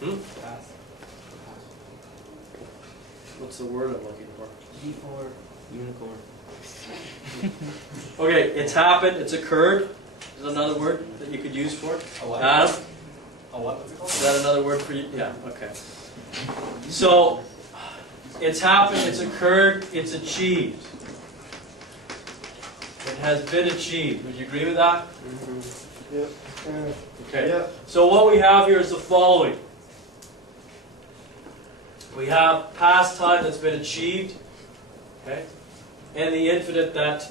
Pass. What's the word I'm looking for? G4 unicorn. Okay, it's happened, it's occurred. Is that another word that you could use for it? A what? Adam? A what? What's it called? Is that another word for you? Yeah, okay. So, it's happened, it's occurred, it's achieved. It has been achieved. Would you agree with that? Yep. Okay. Yep. So what we have here is the following. We have past time that's been achieved, okay, and the infinite that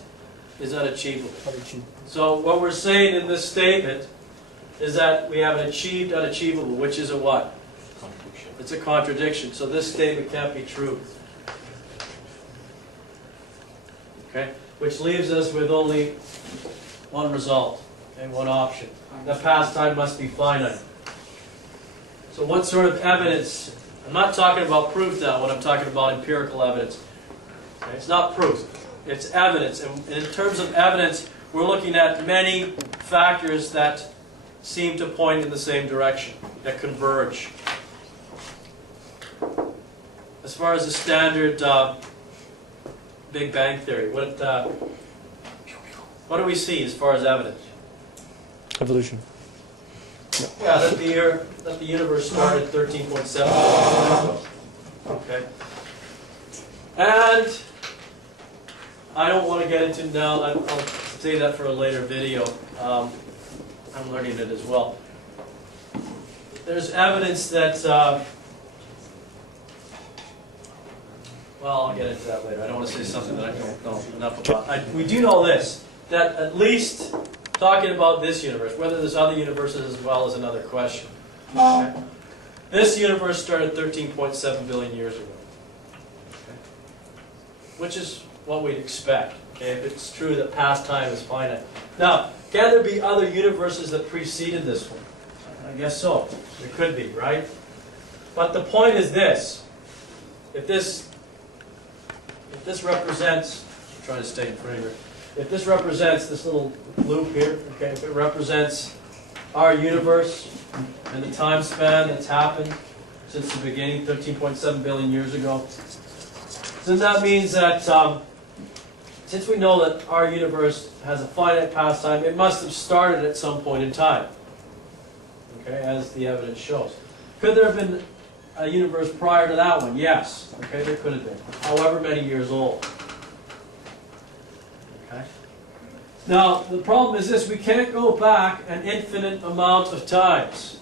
is unachievable. So what we're saying in this statement is that we have an achieved unachievable, which is a what? Contradiction. It's a contradiction. So this statement can't be true. Okay? Which leaves us with only one result and one option. The past time must be finite. So what sort of evidence? I'm not talking about proof now when I'm talking about empirical evidence. Okay? It's not proof. It's evidence. And in terms of evidence, we're looking at many factors that seem to point in the same direction, that converge. As far as the standard Big Bang Theory, what do we see as far as evidence? Evolution. Yeah, that the universe started 13.7. Okay. And I don't want to get into now. I'll say that for a later video. I'm learning it as well. There's evidence that. Well, I'll get into that later. I don't want to say something that I don't know enough about. We do know this, that at least talking about this universe, whether there's other universes as well is another question. Okay? This universe started 13.7 billion years ago. Okay? Which is what we'd expect, okay, if it's true that past time is finite. Now, can there be other universes that preceded this one? I guess so. There could be, right? But the point is this. If this represents, I'm trying to stay in frame here, if this represents this little loop here, okay, if it represents our universe and the time span that's happened since the beginning, 13.7 billion years ago, then that means that since we know that our universe has a finite past time, it must have started at some point in time, okay, as the evidence shows. Could there have been a universe prior to that one? Yes. Okay, there could have been. However many years old. Okay. Now, the problem is this. We can't go back an infinite amount of times.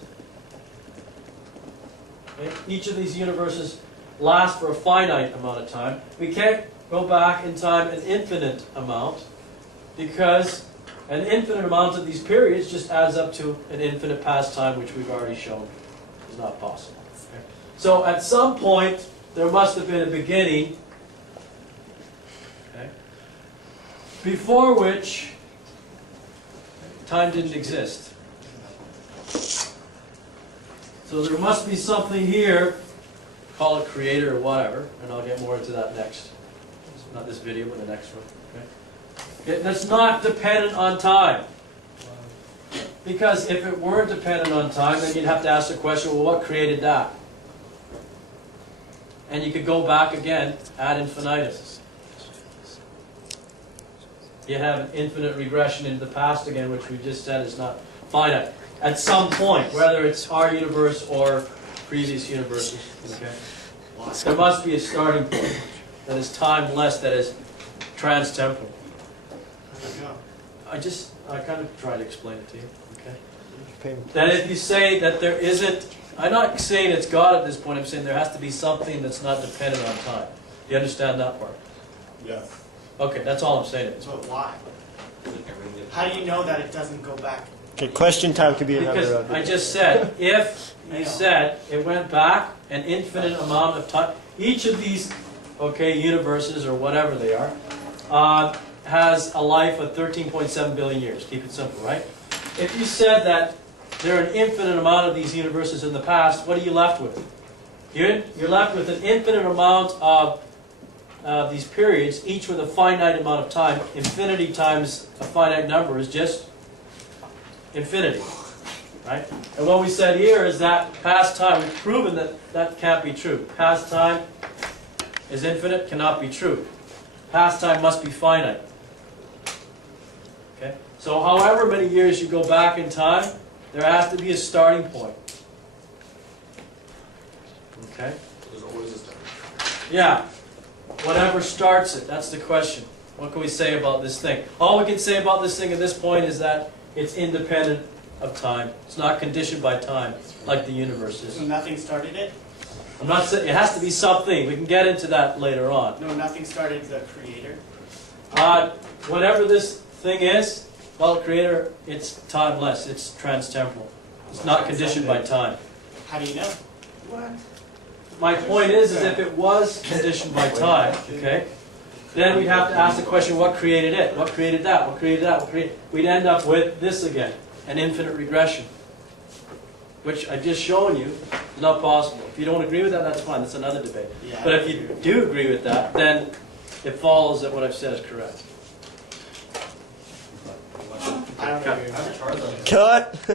Okay? Each of these universes lasts for a finite amount of time. We can't go back in time an infinite amount because an infinite amount of these periods just adds up to an infinite past time, which we've already shown is not possible. So at some point, there must have been a beginning, okay, before which time didn't exist. So there must be something here, call it creator or whatever, and I'll get more into that next. Not this video, but the next one. Okay? That's not dependent on time. Because if it were dependent on time, then you'd have to ask the question, well, what created that? And you could go back again ad infinitum. You have an infinite regression into the past again, which we just said is not finite. At some point, whether it's our universe or previous universes, okay? There must be a starting point that is timeless, that is trans-temporal. I kind of try to explain it to you, okay? That if you say that there isn't, I'm not saying it's God at this point, I'm saying there has to be something that's not dependent on time. Do you understand that part? Yes. Okay, that's all I'm saying. But why? How do you know that it doesn't go back? Okay, question time could be Because another. I just said, if you said it went back an infinite amount of time, each of these, okay, universes or whatever they are, has a life of 13.7 billion years. Keep it simple, right? If you said that there are an infinite amount of these universes in the past, what are you left with? You're left with an infinite amount of these periods, each with a finite amount of time. Infinity times a finite number is just infinity. right? And what we said here is that past time, we've proven that that can't be true. Past time is infinite, cannot be true. Past time must be finite. Okay? So however many years you go back in time, there has to be a starting point. Okay? There's always a start. Yeah. Whatever starts it, that's the question. What can we say about this thing? All we can say about this thing at this point is that it's independent of time. It's not conditioned by time, like the universe is. So nothing started it? I'm not saying it has to be something. We can get into that later on. No, nothing started the creator? Whatever this thing is, well, creator, it's timeless. It's transtemporal. It's not conditioned by time. How do you know? What? My point is if it was conditioned by time, okay, then we'd have to ask the question, what created it? What created that? What created that? What created? We'd end up with this again, an infinite regression, which I've just shown you is not possible. If you don't agree with that, that's fine. That's another debate. Yeah, But if you do agree with that, then it follows that what I've said is correct. I don't agree with that. Cut.